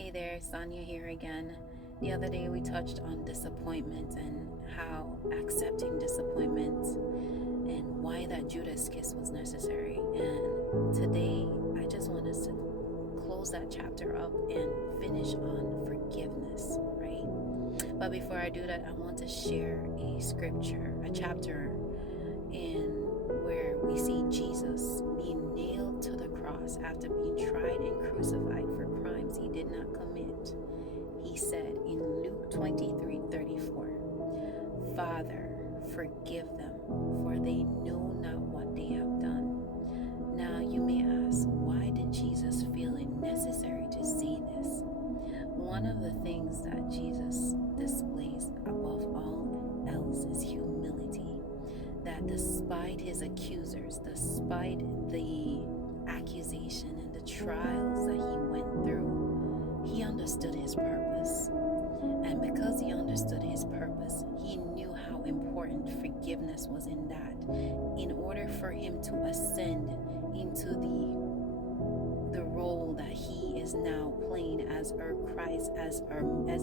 Hey there, Sonia here again. The other day we touched on disappointment and how accepting disappointment and why that Judas kiss was necessary. And today I just want us to close that chapter up and finish on forgiveness, right? But before I do that, I want to share a scripture, a chapter in where we see Jesus being nailed to the cross after being tried and crucified for crimes he did not commit. He said in Luke 23:34, "Father, forgive them, for they know not what they have done." Now you may ask, why did Jesus feel it necessary to say this? One of the things that Jesus displays above all else is humility. That despite his accusers, despite the accusation and the trials that he went through, he understood his purpose. And because he understood his purpose, he knew how important forgiveness was in that. In order for him to ascend into the role that he is now playing as our Christ, as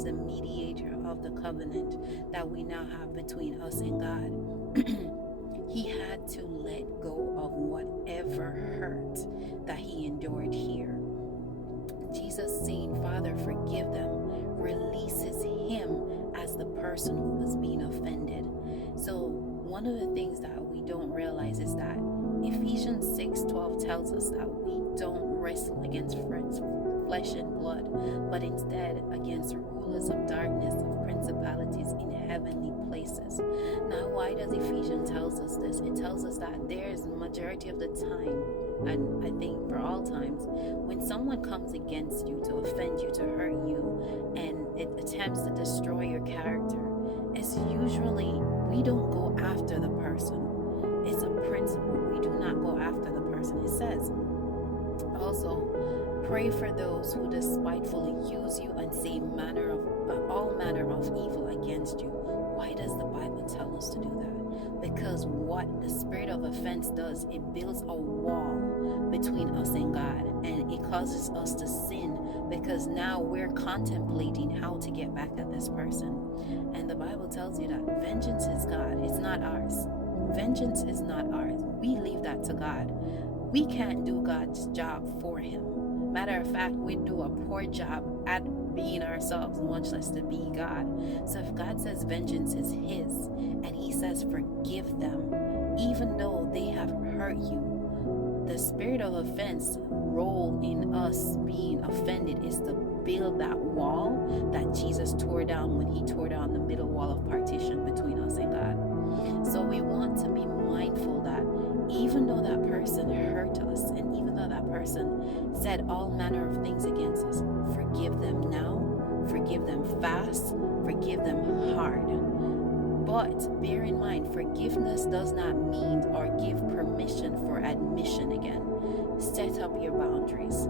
a mediator of the covenant that we now have between us and God, he had to let go of whatever hurt that he endured here. Jesus saying, "Father, forgive them," releases him as the person who was being offended. So one of the things that we don't realize is that Ephesians 6:12 tells us that we don't wrestle against flesh and blood, but instead against rulers of darkness, of principalities in heavenly places. Now, why does Ephesians tells us this? It tells us that there's majority of the time, and I think for all times, when someone comes against you to offend you, to hurt you, and it attempts to destroy your character, it's usually we don't go after the person. It's a principle. We do not go after the person. It says also, pray for those who despitefully use you and say all manner of evil against you. Why does the Bible tell us to do that? Because what the spirit of offense does, it builds a wall between us and God, and it causes us to sin because now we're contemplating how to get back at this person. And the Bible tells you that vengeance is God, it's not ours. Vengeance is not ours. We leave that to God. We can't do God's job for him. Matter of fact, we do a poor job at being ourselves, much less to be God. So if God says vengeance is his, and he says forgive them, even though they have hurt you, the spirit of offense role in us being offended is to build that wall that Jesus tore down when he tore down the middle wall of partition between us and God. So we want to be mindful that even though that person hurt us, and even though that person said all manner of things against us, forgive them now, forgive them fast, forgive them hard. But bear in mind, forgiveness does not mean or give permission for admission again. Set up your boundaries.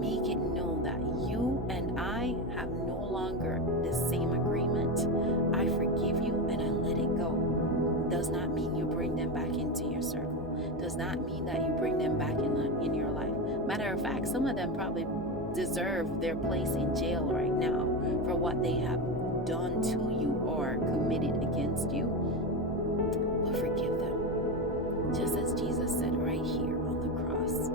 Make it known that you and I have no longer the same agreement. I forgive you and I let it go. Does not mean you bring them back into your circle. Does not mean that you bring them back in your life. Matter of fact, some of them probably deserve their place in jail right now for what they have done to you or committed against you. But forgive them. Just as Jesus said right here on the cross,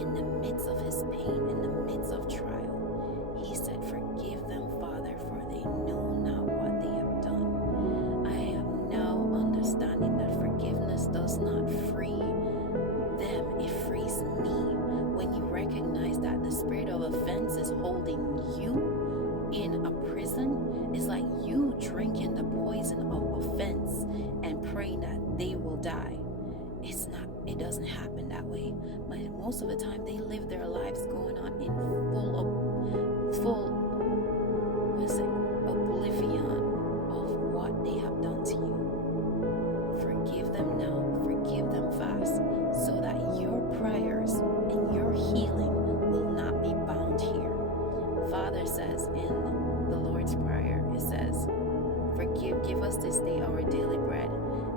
in the midst of his pain, in the midst of trial, he said, "Forgive them, Father, for they know not what they have done." I am now understanding that forgiveness does not free them, it frees me. When you recognize that the spirit of offense is holding you in a prison, it's like you drinking the poison of offense and praying that they will die. It doesn't happen that way. But most of the time they live their lives going on in full oblivion of what they have done to you. Forgive them now, forgive them fast, so that your prayers and your healing will not be bound here. Father says in the Lord's Prayer, it says, give us this day our daily bread,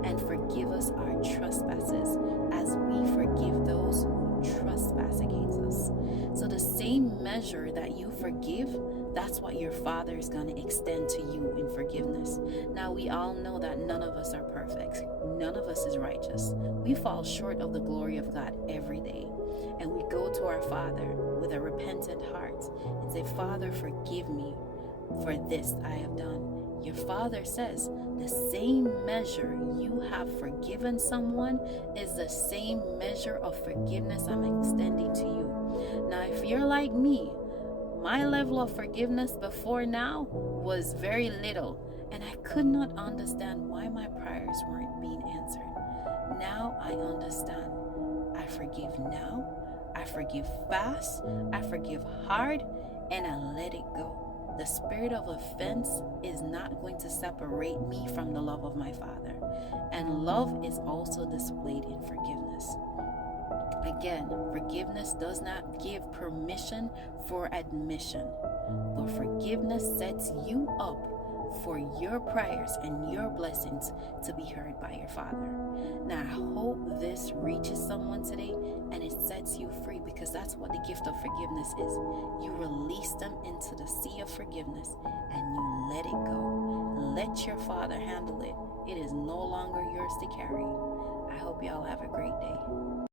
and forgive us our trespasses as we forgive those who trespass against us. So the same measure that you forgive, that's what your Father is going to extend to you in forgiveness. Now, we all know that none of us are perfect. None of us is righteous. We fall short of the glory of God every day. And we go to our Father with a repentant heart and say, Father, forgive me for this I have done. Your Father says the same measure you have forgiven someone is the same measure of forgiveness I'm extending to you. Now, if you're like me, my level of forgiveness before now was very little, and I could not understand why my prayers weren't being answered. Now I understand. I forgive now, I forgive fast, I forgive hard, and I let it go. The spirit of offense is not going to separate me from the love of my Father. And love is also displayed in forgiveness. Again, forgiveness does not give permission for admission, but forgiveness sets you up for your prayers and your blessings to be heard by your Father. Now, I hope this reaches someone today and it sets you free, because that's what the gift of forgiveness is. You release them into the sea of forgiveness and you let it go. Let your Father handle it. It is no longer yours to carry. I hope y'all have a great day.